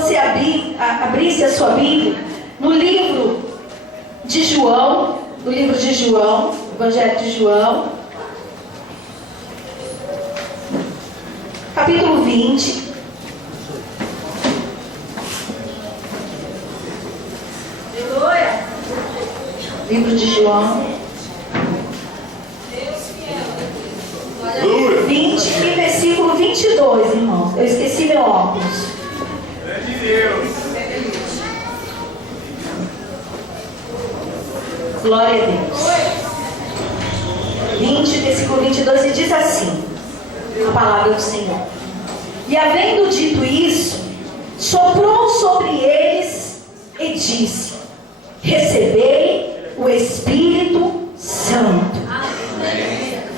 você abrisse a sua Bíblia no livro de João, Evangelho de João, capítulo 20. Livro de João 20 e versículo 22, irmãos. Eu esqueci meu óculos. Grande Deus. Glória a Deus. 20, versículo 22, e diz assim a palavra do Senhor: E havendo dito isso, soprou sobre eles e disse: Recebei o Espírito Santo.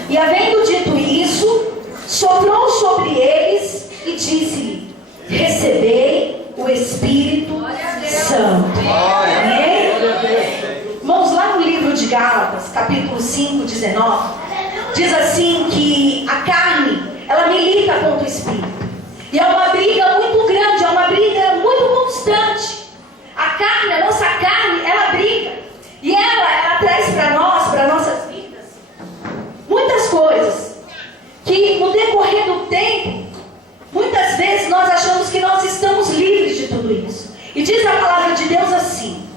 E havendo dito isso, soprou sobre eles e disse-lhe: Recebei o Espírito Santo. Amém? Irmãos, lá no livro de Gálatas, capítulo 5, 19, diz assim que a carne, ela milita contra o Espírito. E é uma briga muito grande, é uma briga muito constante. A carne, a nossa carne, ela briga. E ela traz para nós, para nossas vidas, muitas coisas que no decorrer do tempo, muitas vezes nós achamos que nós estamos livres de tudo isso. E diz a palavra de Deus assim: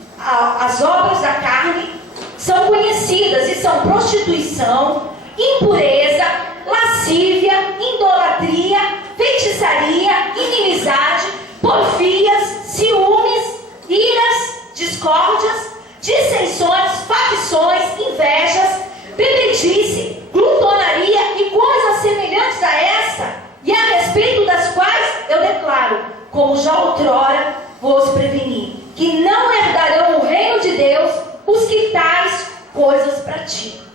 as obras da carne são conhecidas e são prostituição, impureza, lascívia, idolatria, feitiçaria, inimizade, porfias, ciúmes, iras, discórdias, dissensões, facções, invejas, bebedice, glutonaria e coisas semelhantes a esta, e a respeito das quais eu declaro, como já outrora vos preveni, que não herdarão o reino de Deus os que tais coisas praticam.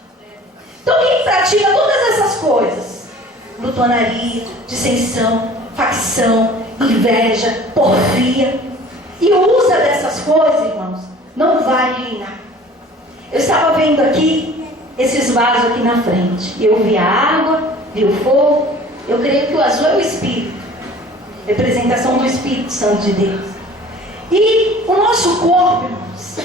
Então quem pratica todas essas coisas, glutonaria, dissensão, facção, inveja, porfia, e usa dessas coisas, irmãos, não vai reinar. Eu estava vendo aqui esses vasos aqui na frente. Eu vi a água, vi o fogo. Eu creio que o azul é o Espírito, representação do Espírito Santo de Deus. E o nosso corpo, irmãos,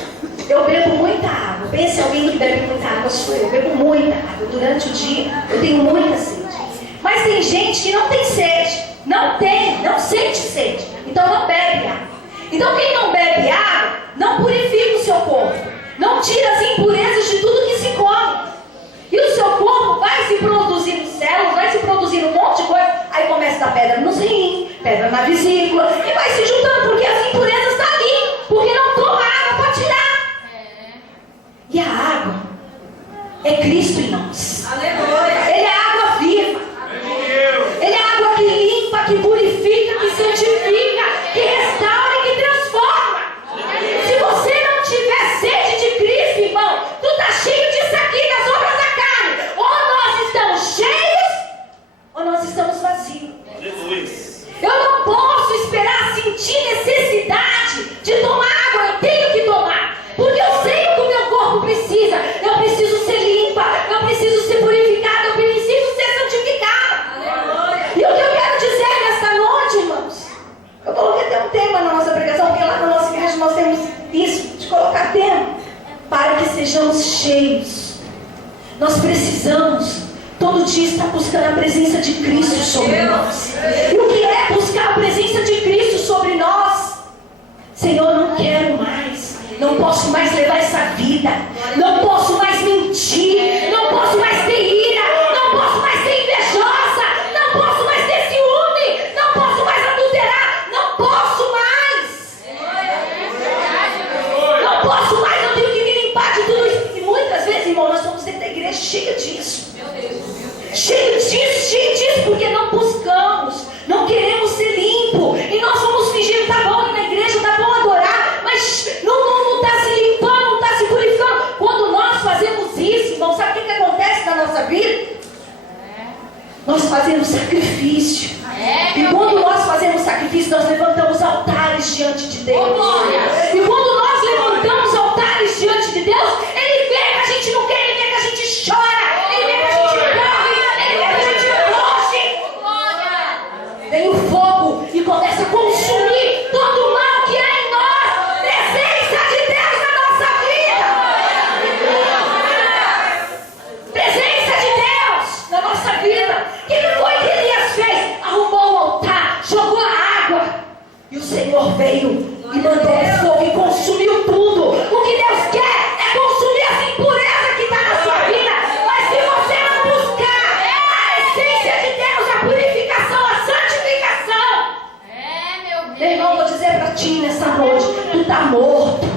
eu bebo muita água. Pense alguém que bebe muita água, sou eu. Eu bebo muita água. Durante o dia eu tenho muita sede. Mas tem gente que não tem sede. Não sente sede. Então não bebe água. Então quem não bebe água, não purifica o seu corpo. Não tira as impurezas de tudo que se come. E o seu corpo vai se produzindo células, vai se produzindo um monte de coisa. Aí começa a dar pedra nos rins, pedra na vesícula, e vai se juntando, porque as impurezas estão ali. Porque não toma água para tirar. E a água é Cristo em nós. Aleluia. Ele é água viva. Ele é água que limpa, que purifica, que santifica, que restaura e que transforma. Se você não tiver sede de Cristo, irmão, tu está cheio disso aqui, das obras da carne. Ou nós estamos cheios, ou nós estamos vazios. Eu não posso esperar sentir necessidade de tomar água. Eu tenho que tomar, porque eu sei o que o meu corpo precisa. Eu preciso ser limpa, eu preciso ser purificada, eu preciso ser santificada. E o que eu quero dizer nesta noite, irmãos, eu coloquei até um tema na nossa pregação, porque lá na nossa igreja nós temos isso, de colocar tema, para que sejamos cheios. Nós precisamos todo dia estar buscando a presença de Cristo sobre nós. E o que é buscar a presença de Cristo sobre nós? Senhor, não quero mais. Não posso mais levar essa vida. Não posso mais mentir. Não posso mais ter ira. Não posso mais ser invejosa. Não posso mais ter ciúme. Não posso mais adulterar. Não posso mais. Não posso mais. Eu tenho que me limpar de tudo isso. E muitas vezes, irmão, nós somos dentro da igreja cheia disso. Cheio disso, porque não buscamos, não queremos ser limpo. E nós vamos fingindo, tá bom ir na igreja, tá bom adorar, mas não está se limpando, não está se purificando. Quando nós fazemos isso, irmão, sabe o que acontece na nossa vida? Nós fazemos sacrifício. E quando nós fazemos sacrifício, nós levantamos altares diante de Deus. E quando nós levantamos altares diante de Deus, Ele vê que a gente não quer, Ele vê que a gente chora, Ele vê que a gente morre, Ele vê que a gente foge. Vem o fogo e começa a consumir todo Senhor veio e mandou um fogo e consumiu tudo. O que Deus quer é consumir essa impureza que está na sua vida. Mas se você não buscar a essência de Deus, a purificação, a santificação, meu irmão, vou dizer para ti nessa noite, tu está morto.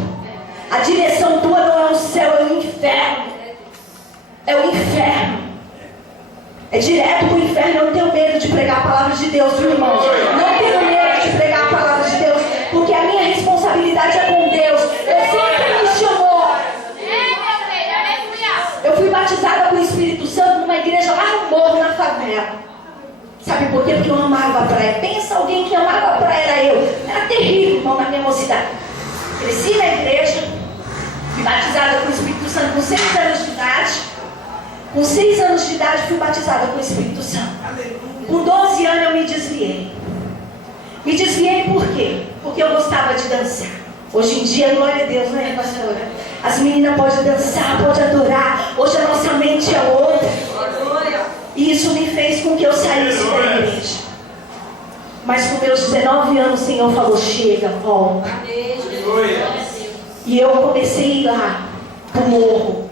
A direção tua não é o céu, é o inferno. É o inferno. É direto para o inferno. Eu não tenho medo de pregar a palavra de Deus, meu irmão. Não tenho medo de pregar a palavra de Deus, porque a minha responsabilidade é com Deus. Eu sempre me chamou. Eu fui batizada com o Espírito Santo numa igreja lá no morro, na favela. Sabe por quê? Porque eu amava a praia. Pensa alguém que amava a praia, era eu. Era terrível, irmão, na minha mocidade. Cresci na igreja, fui batizada com o Espírito Santo com 6 anos de idade. Com 6 anos de idade fui batizada com o Espírito Santo. Com 12 anos eu me desviei. Me desviei por quê? Porque eu gostava de dançar. Hoje em dia, glória a Deus, né, pastora? As meninas podem dançar, podem adorar. Hoje a nossa mente é outra. E isso me fez com que eu saísse da igreja. Mas com meus 19 anos o Senhor falou, chega, volta. E eu comecei a ir lá pro morro,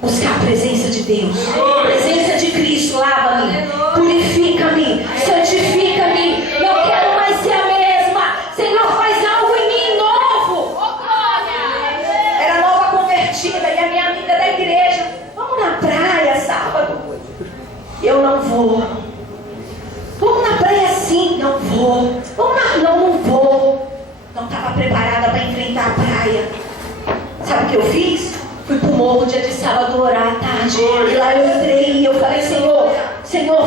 buscar a presença de Deus, a presença de Cristo. Lava-me, purifica-me, santifica-me. Eu quero mais ser a mesma. Senhor, faz algo em mim novo. Era nova convertida e a minha amiga da igreja, vamos na praia sábado. Eu não vou. Vamos na praia sim, não vou. Vamos na... não vou. Não estava preparada para enfrentar a praia. Sabe o que eu fiz? Fui pro morro dia de sábado orar à tarde. E lá eu entrei e eu falei, Senhor,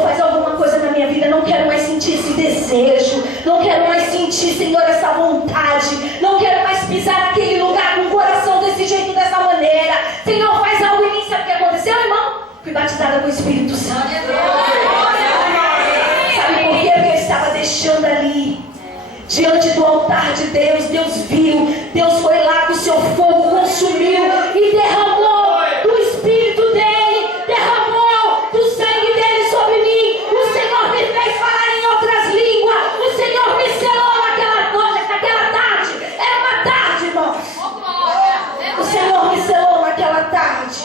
faz alguma coisa na minha vida. Não quero mais sentir esse desejo. Não quero mais sentir, Senhor, essa vontade. Não quero mais pisar naquele lugar com o coração desse jeito, dessa maneira. Senhor, faz algo em mim. Sabe o que aconteceu, irmão? Fui batizada com o Espírito Santo. Sabe por quê? Porque eu estava deixando ali, diante do altar de Deus. Deus viu, Deus foi lá com o seu fogo, consumiu e derramou do Espírito dele, derramou do sangue dele sobre mim. O Senhor me fez falar em outras línguas. O Senhor me selou naquela noite, naquela tarde. Era uma tarde, irmão. O Senhor me selou naquela tarde.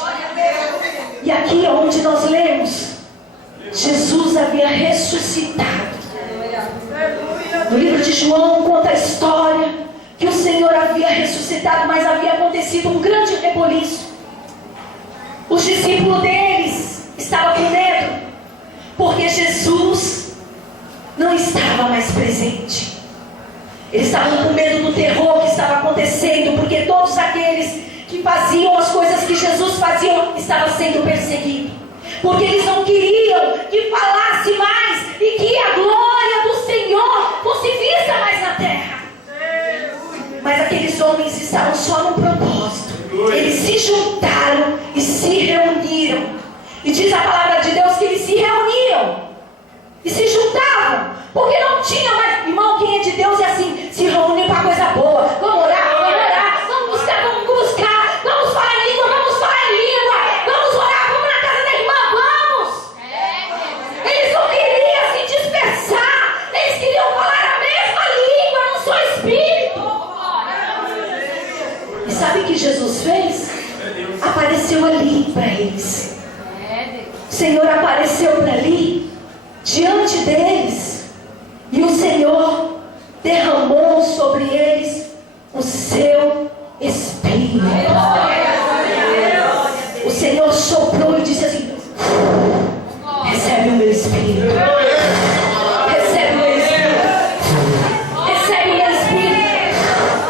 E aqui onde nós lemos, Jesus havia ressuscitado. No livro de João conta a história que o Senhor havia ressuscitado, mas havia acontecido um grande reboliço. Os discípulos deles estavam com medo, porque Jesus não estava mais presente. Eles estavam com medo do terror que estava acontecendo, porque todos aqueles que faziam as coisas que Jesus fazia estavam sendo perseguidos. Porque eles não queriam que falasse mais e que a glória do Senhor fosse vista mais na terra. Mas aqueles homens estavam só no propósito. Eles se juntaram e se reuniram. E diz a palavra de Deus que eles se reuniam e se juntavam, porque não tinha mais. Irmão, quem é de Deus é assim, se reúne para coisa boa. Vamos orar, vamos buscar, vamos falar em língua, vamos orar, vamos na casa da irmã, vamos. Eles não queriam se dispersar, eles queriam falar a mesma língua, não só espírito. E sabe o que Jesus fez? Apareceu ali para eles. O Senhor apareceu para ali, diante deles, e o Senhor derramou sobre eles o seu Espírito. O Senhor soprou e disse assim: recebe o meu Espírito, recebe o meu Espírito, recebe o meu Espírito,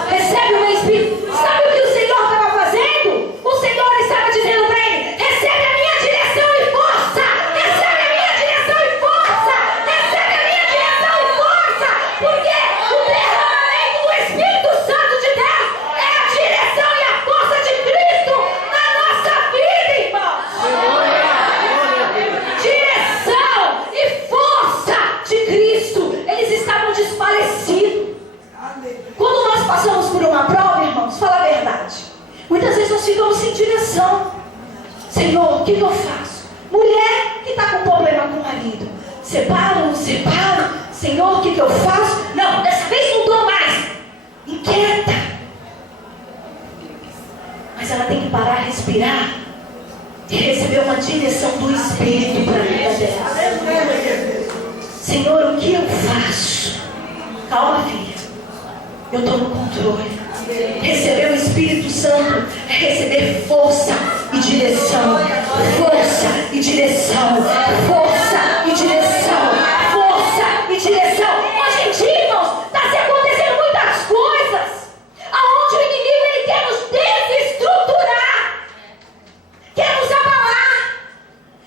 recebe o meu Espírito. Sabe o que o Senhor estava fazendo? O Senhor estava dizendo para ele: recebe a minha direção e força, recebe a minha direção e força, recebe a minha direção e força, porque o derramamento do Espírito Santo de Deus é a direção e a força de Cristo na nossa vida, irmão. Direção e força de Cristo. Eles estavam desfalecidos. Quando nós passamos por uma prova, irmãos, fala a verdade, muitas vezes nós ficamos sem direção. Senhor, o que eu faço? Mulher que está com problema com o marido, separo, não separo? Senhor, o que eu faço? Não, dessa vez não dou mais. direção do Espírito para a vida dela. Senhor, o que eu faço? Calma, filha. Eu estou no controle. Receber o Espírito Santo é receber força e direção. Força e direção. Força e direção. Força e direção. Hoje em dia, irmãos, está se acontecendo muitas coisas aonde o inimigo ele quer nos desestruturar, quer nos abalar.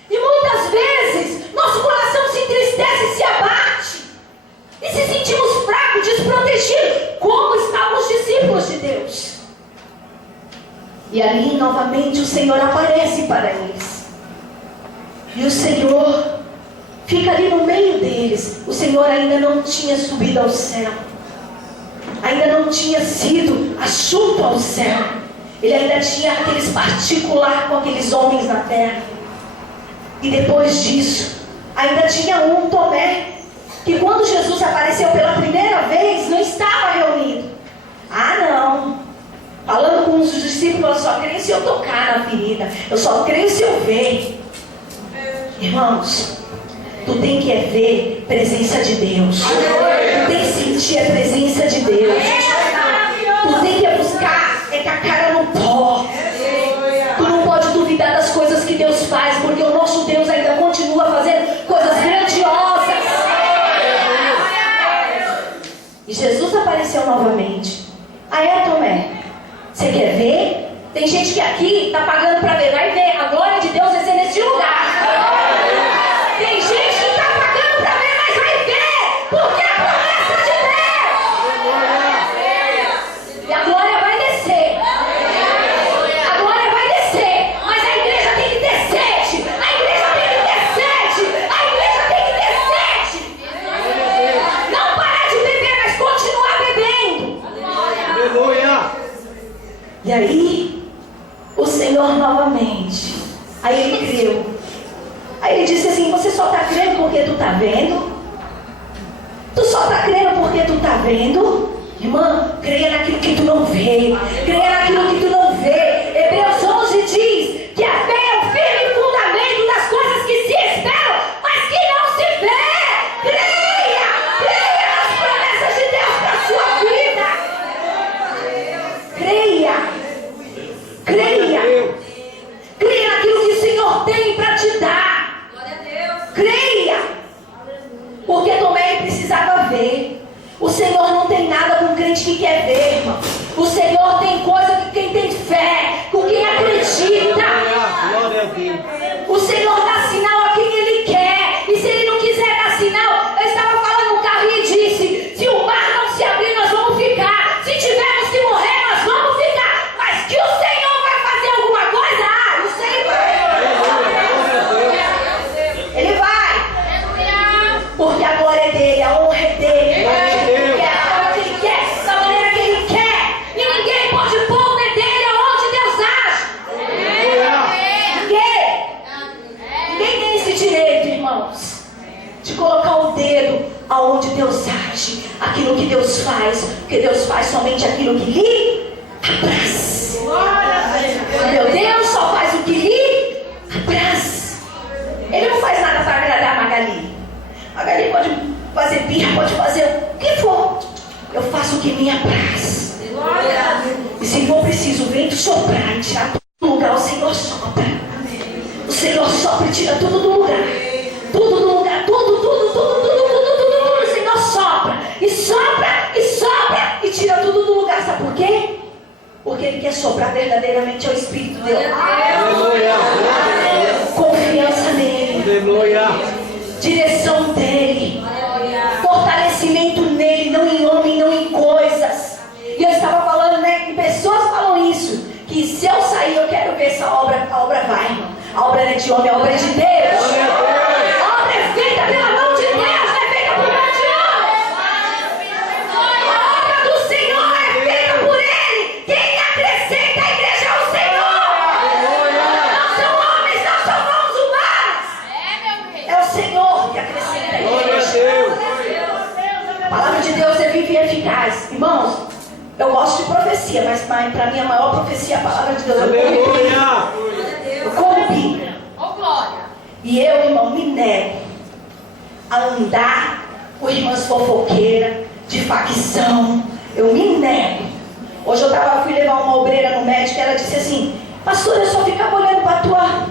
E muitas vezes nosso coração se entristece e se abate. E se sentimos fracos, desprotegidos, como estavam os discípulos de Deus. E ali novamente o Senhor aparece para eles. E o Senhor fica ali no meio deles. O Senhor ainda não tinha subido ao céu. Ainda não tinha sido assunto ao céu. Ele ainda tinha aqueles particular com aqueles homens na terra. E depois disso, ainda tinha um Tomé, que quando Jesus apareceu pela primeira vez, não estava reunido. Ah, não. Falando com os discípulos, eu só creio se eu tocar na ferida. Eu só creio se eu ver. Irmãos, tu tem que ver presença de Deus. Tu tem que sentir a presença de Deus. Tu tem que buscar com a cara no pó. Tu não pode duvidar das coisas que Deus faz, porque o nosso Deus ainda continua fazendo coisas grandiosas. E Jesus apareceu novamente. Aí Tomé, você quer ver? Tem gente que aqui está pagando para ver. Vai ver, a glória de Deus vai ser nesse lugar. Tem gente que está pagando para ver, mas vai ver, porque é a promessa de Deus. E a glória vai descer. A glória vai descer. Mas a igreja tem que ter sede. A igreja tem que ter sede. A igreja tem que ter sede. Não parar de beber, mas continuar bebendo. Aleluia. E aí, o Senhor novamente. Aí ele creu. Aí ele disse assim: você só está crendo porque tu está vendo? Tu só está crendo porque tu está vendo? Irmã, creia naquilo que tu não vê. Creia naquilo que tu não vê. Hebreus 11 diz que a fé é o firme fundamento das coisas que se esperam, mas que não se vê. Creia! Creia nas promessas de Deus para a sua vida. Creia! Creia! Creia naquilo que o Senhor tem para te dar. Creia! Porque Tomé precisava ver. O Senhor não tem nada com crente que quer ver, irmão. O Senhor tem coisa com quem tem fé, com quem acredita. O Senhor dá sinal a quem Ele quer. E se Ele não quiser dar sinal, eu estava falando no carro e disse: se o mar não se abrir, nós vamos ficar. Se tivermos que morrer, nós vamos ficar. Mas que o Senhor vai fazer alguma coisa, eu sei que Ele vai. Porque a glória é dele, a honra é dele. Colocar o dedo aonde Deus age, aquilo que Deus faz, porque Deus faz somente aquilo que lhe apraz. Meu Deus só faz o que lhe apraz. Ele não faz nada para agradar a Magali. Magali pode fazer birra, pode fazer o que for. Eu faço o que me apraz. E se for preciso o vento soprar e tirar tudo do lugar, o Senhor sopra. O Senhor sopra e tira tudo do lugar. Tudo do lugar, tudo, o Senhor sopra, e tira tudo do lugar, sabe por quê? Porque Ele quer soprar verdadeiramente ao Espírito dele. Confiança nele, direção dele, fortalecimento nele, não em homem, não em coisas. E eu estava falando, né, que pessoas falam isso, que se eu sair eu quero ver essa obra, a obra vai, irmão. A obra não é de homem, a obra é de Deus. Feita pela mão de Deus, não é feita por mão de homem. A obra do Senhor é feita por Ele. Quem acrescenta a igreja é o Senhor. Não são homens, não são mãos humanas. É o Senhor que acrescenta a igreja. A palavra de Deus é viva e eficaz. Irmãos, eu gosto de profecia, mas para mim a maior profecia é a palavra de Deus. Eu como Bíblia. E eu, irmão, me nego a andar com irmãs fofoqueiras, de facção. Eu me nego. Hoje eu fui levar uma obreira no médico e ela disse assim: pastor, eu só ficava olhando para a tua.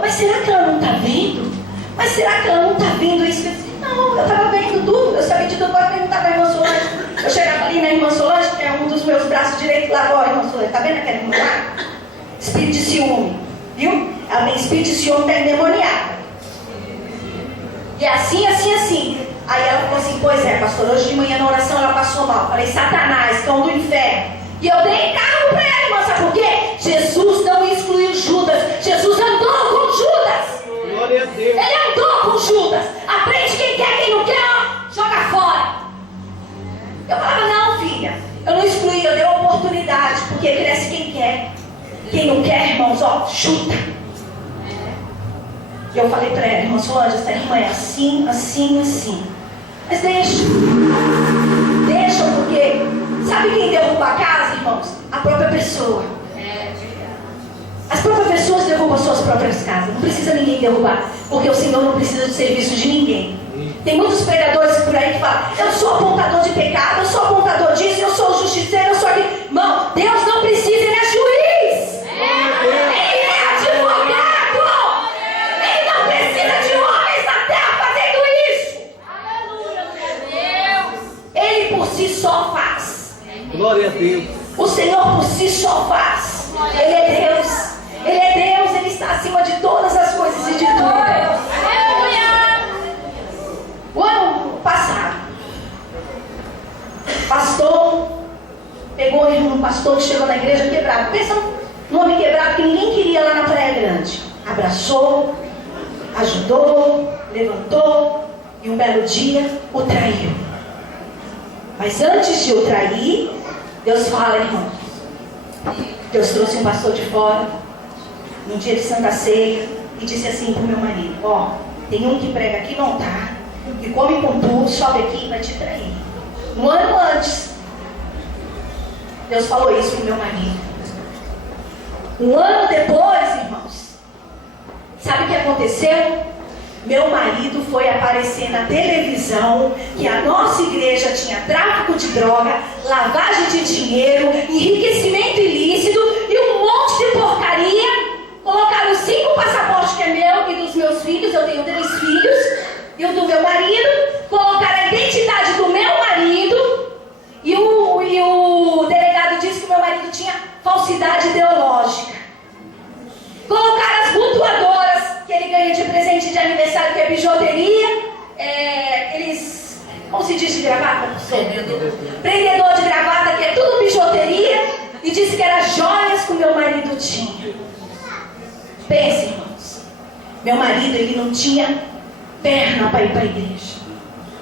Mas será que ela não está vendo? Mas será que ela não está vendo isso? Eu disse: não, eu estava vendo tudo. Eu sabia de tudo. Pode perguntar para a irmã Solange. Eu chegava ali na irmã Solange, que é um dos meus braços direitos, lá, ó, irmã Solange, está vendo aquela irmã lá? Espírito de ciúme, viu? Ela tem espírito de ciúme, está endemoniada. E assim. Aí ela falou assim: pois é, pastor, hoje de manhã na oração ela passou mal. Falei: Satanás, cão do inferno. E eu dei cargo para ela, irmã, sabe por quê? Jesus não excluiu Judas. Jesus andou com Judas. Glória a Deus. Ele andou com Judas. Aprende quem quer, quem não quer, ó, joga fora. Eu falava: não, filha, eu não excluí, eu dei oportunidade, porque cresce quem quer. Quem não quer, irmãos, ó, chuta. E eu falei para ela: irmã Solange, essa irmã é assim. Mas deixa, porque sabe quem derruba a casa, irmãos? A própria pessoa. As próprias pessoas derrubam suas próprias casas. Não precisa ninguém derrubar, porque o Senhor não precisa do serviço de ninguém. Tem muitos pregadores por aí que falam: eu sou apontador de pecado, eu sou apontador disso, eu sou justiceiro, eu sou aquilo. Irmão, Deus não precisa, Ele é juiz. Ele é advogado. Ele não precisa de homens na terra fazendo isso. Ele por si só faz. Glória a Deus. O Senhor por si só faz. Ele é Deus. Ele é Deus. Ele está acima de todas as coisas e de tudo. O ano passado, pastor pegou um pastor que chegou na igreja quebrado. Pensa num homem quebrado que ninguém queria lá na Praia Grande. Abraçou, ajudou, levantou e um belo dia o traiu. Mas antes de o trair, Deus fala, irmão. Deus trouxe um pastor de fora, num dia de Santa Ceia, e disse assim para o meu marido: ó, tem um que prega aqui no altar, que come com tudo, sobe aqui e vai te trair. Um ano antes, Deus falou isso para o meu marido. Um ano depois, irmãos, sabe o que aconteceu? Meu marido foi aparecer na televisão que a nossa igreja tinha tráfico de droga, lavagem de dinheiro, enriquecimento ilícito e um monte de porcaria. Colocaram 5 passaportes que é meu e dos meus filhos, eu tenho 3 filhos, e o do meu marido. Colocaram a identidade do meu marido e o delegado disse que meu marido tinha falsidade ideológica. Colocaram as mutuadoras que ele ganha de presente de aniversário, que é bijuteria, eles, como se diz de gravata? Prendedor de gravata, que é tudo bijuteria, e disse que era joias que o meu marido tinha. Pense, irmãos, meu marido, ele não tinha perna para ir para a igreja.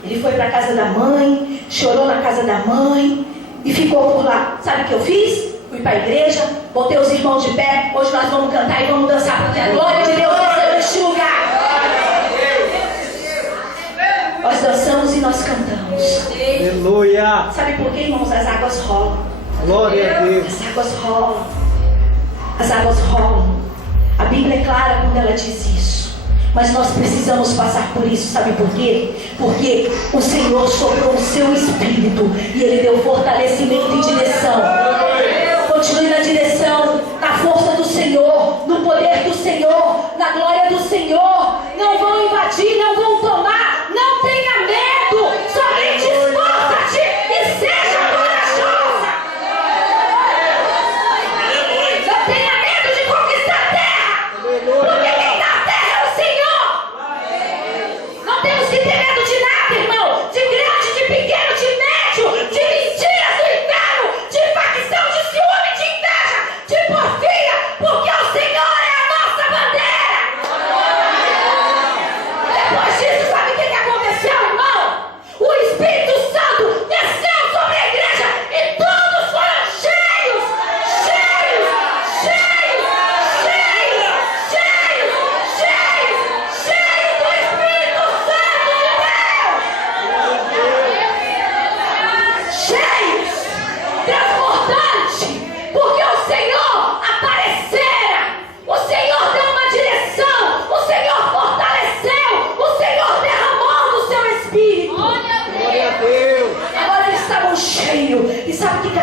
Ele foi para a casa da mãe, chorou na casa da mãe e ficou por lá. Sabe o que eu fiz? Fui para a igreja, botei os irmãos de pé. Hoje nós vamos cantar e vamos dançar, porque a glória de Deus desceu neste lugar. Nós dançamos e nós cantamos. Aleluia. Sabe por quê, irmãos? As águas rolam. Glória a Deus. As águas rolam. As águas rolam. A Bíblia é clara quando ela diz isso. Mas nós precisamos passar por isso, sabe por quê? Porque o Senhor soprou o seu Espírito e Ele deu fortalecimento e direção. Continue na direção, na força do Senhor, no poder do Senhor, na glória do Senhor. Não vão invadir, não vão tomar. Não tenha medo. Somente esforça-te e seja corajosa. Não tenha medo de conquistar a terra. Porque quem dá a terra é o Senhor. Não temos que ter medo de nada, irmão. De grande, de pequeno, de médio, de mentiras do inferno, de facção, de ciúme, de inveja, de porfia, porque o Senhor é a nossa bandeira. Depois disso,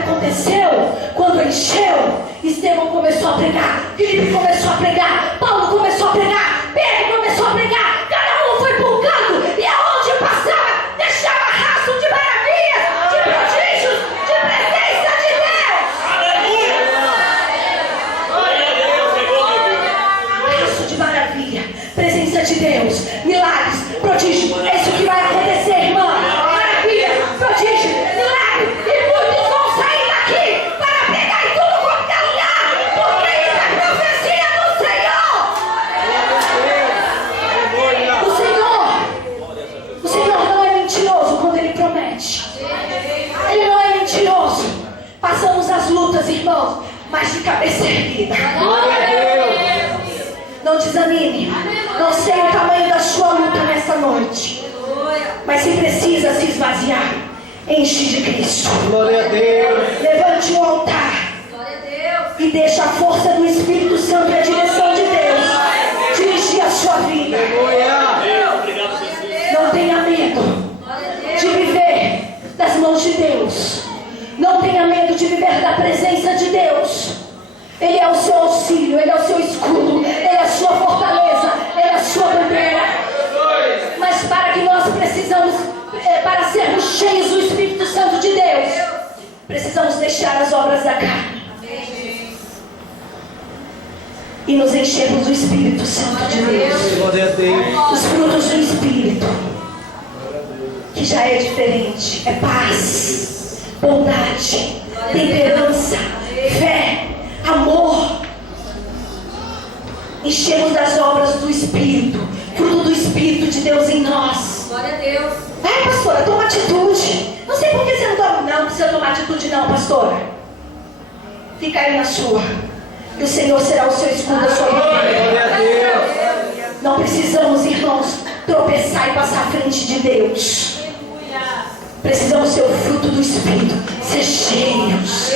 aconteceu? Quando encheu, Estevão começou a pregar, Filipe começou a pregar, Paulo começou a pregar, Pedro começou a pregar, cada um foi para um canto, e aonde passava, deixava rastro de maravilhas, de prodígios, de presença de Deus. Rastro de maravilha, presença de Deus, milagres, prodígios, é isso que vai acontecer, irmã. Maravilha, prodígio, milagre, e muitos vão sair daqui para pregar em tudo quanto é lugar, porque isso é profecia do Senhor. O Senhor não é mentiroso quando Ele promete. Ele não é mentiroso. Passamos as lutas, irmãos, mas de cabeça erguida. Não desanime. Não sei o tamanho da sua luta nessa noite, mas se precisa se esvaziar, enche de Cristo. Glória a Deus. Levante um altar e deixe a força do Espírito Santo e a direção de Deus dirigir a sua vida. Não tenha medo de viver das mãos de Deus. Não tenha medo de viver da presença de Deus. Ele é o seu auxílio, Ele é o seu escudo, Ele é a sua fortaleza, Ele é a sua bandeira. Mas para que nós precisamos, para sermos cheios do Espírito Santo de Deus, precisamos deixar as obras da carne e nos enchermos do Espírito Santo de Deus. Glória a Deus. Os frutos do Espírito, que já é diferente, é paz, bondade, temperança, fé, amor. Enchemos das obras do Espírito, fruto do Espírito de Deus em nós. Glória a Deus. Ai, pastora, toma atitude. Não sei por que você não toma. Não precisa tomar atitude não, pastora. Fica aí na sua, e o Senhor será o seu escudo, a sua bandeira. Glória a Deus. Não precisamos, irmãos, tropeçar e passar à frente de Deus. Precisamos ser o fruto do Espírito, ser cheios,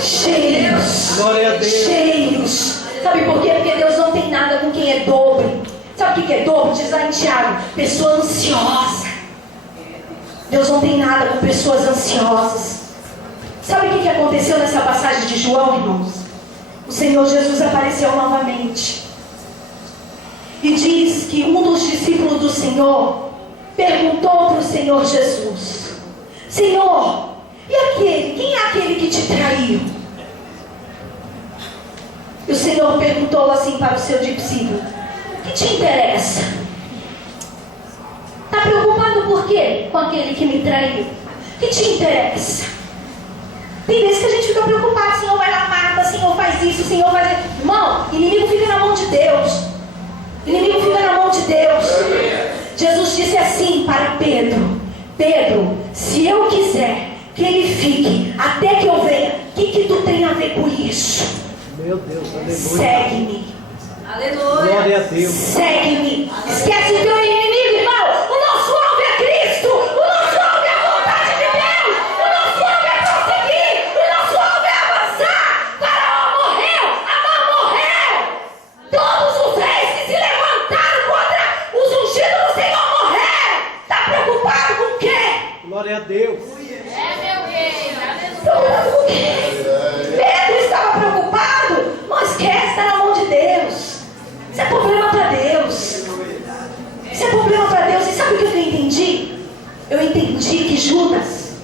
cheios, Glória a Deus. cheios. Sabe por quê? Porque Deus não tem nada com quem é dobre. Sabe o que é dobre? Diz lá em Tiago, pessoa ansiosa. Deus não tem nada com pessoas ansiosas. Sabe o que aconteceu nessa passagem de João, irmãos? O Senhor Jesus apareceu novamente e diz que um dos discípulos do Senhor perguntou para o Senhor Jesus: Senhor, e aquele? Quem é aquele que te traiu? E o Senhor perguntou assim para o seu discípulo: o que te interessa? Está preocupado por quê com aquele que me traiu? O que te interessa? Tem vezes que a gente fica preocupado: Senhor, vai lá, mata, Senhor, faz isso, Senhor, faz isso. Irmão, inimigo fica na mão de Deus. Inimigo fica na mão de Deus. Jesus disse assim para Pedro: Pedro, se eu quiser que ele fique até que eu venha, o que tu tem a ver com isso? Meu Deus, aleluia. Segue-me. Aleluia. Glória a Deus. Segue-me. Esquece o teu inimigo, irmão. O nosso alvo é Cristo. O nosso alvo é a vontade de Deus. O nosso alvo é prosseguir. O nosso alvo é avançar. Faraó morreu. Amã morreu. Todos os reis que se levantaram contra os ungidos do Senhor morreram. Está preocupado com o quê? Glória a Deus. Preocupado com o quê? Pedro estava preocupado. Não esquece, está na mão de Deus. Isso é problema para Deus. Isso é problema para Deus. E sabe o que eu entendi? Eu entendi que Judas,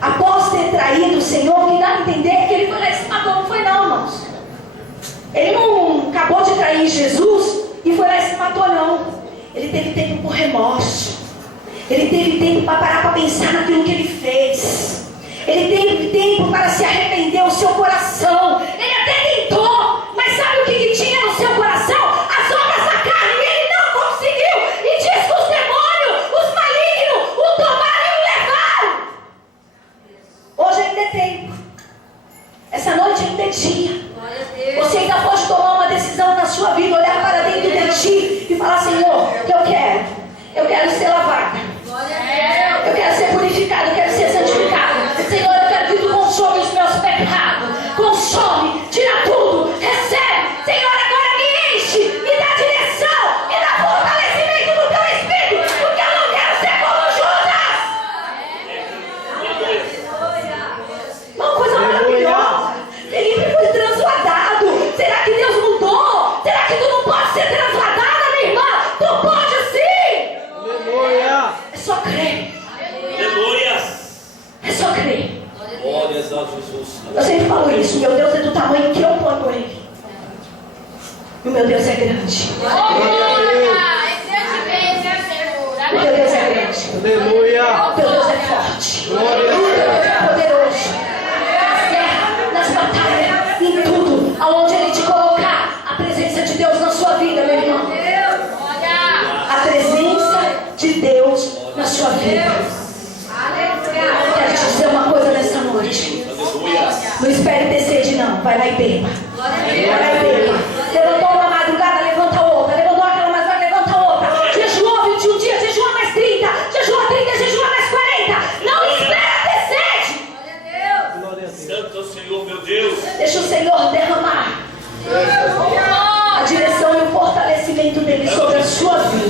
após ter traído o Senhor, que dá a entender que ele foi lá e se matou. Não foi não, irmãos. Ele não acabou de trair Jesus e foi lá e se matou, não. Ele teve tempo por remorso. Ele teve tempo para parar para pensar naquilo que ele fez. Ele teve tempo para se arrepender o seu coração. Ele até tentou, mas sabe o que tinha no seu coração? As obras da carne, e ele não conseguiu. E diz que os demônios, os malignos, o tomaram e o levaram. Hoje ainda é tempo. Essa noite ainda é dia. Você ainda pode tomar uma decisão na sua vida, olhar para dentro de ti e falar: Senhor, eu quero ser lavada. Eu quero ser purificado, eu quero ser santificado. Senhor, eu quero que tu consome os meus pecados. Consome, tira tudo, recebe. Senhor, agora me enche, me dá direção, me dá fortalecimento do teu espírito, porque eu não quero ser como Judas. Uma coisa só crer. Glórias a Jesus. Eu sempre falo isso. Meu Deus é do tamanho que eu ponho ele. E o meu Deus é grande. O teu Deus é grande. Aleluia. O teu Deus é forte. Glória a O Deus. teu Deus é poderoso. Nas guerras, nas batalhas, em tudo. Aonde Ele te colocar, a presença de Deus na sua vida, meu irmão. A presença de Deus na sua vida. Quero te dizer uma coisa nessa noite. Não espere ter sede, não. Vai lá e beba. Vai lá e beba. Levantou uma madrugada, levanta outra. Levantou aquela madrugada, levanta outra. Jejuou 21 dias, jejua mais 30. Jejua 30, jejua mais 40. Não espera ter sede. Glória a Deus. Santo é o Senhor, meu Deus. Deixa o Senhor derramar a direção e o fortalecimento dele sobre a sua vida.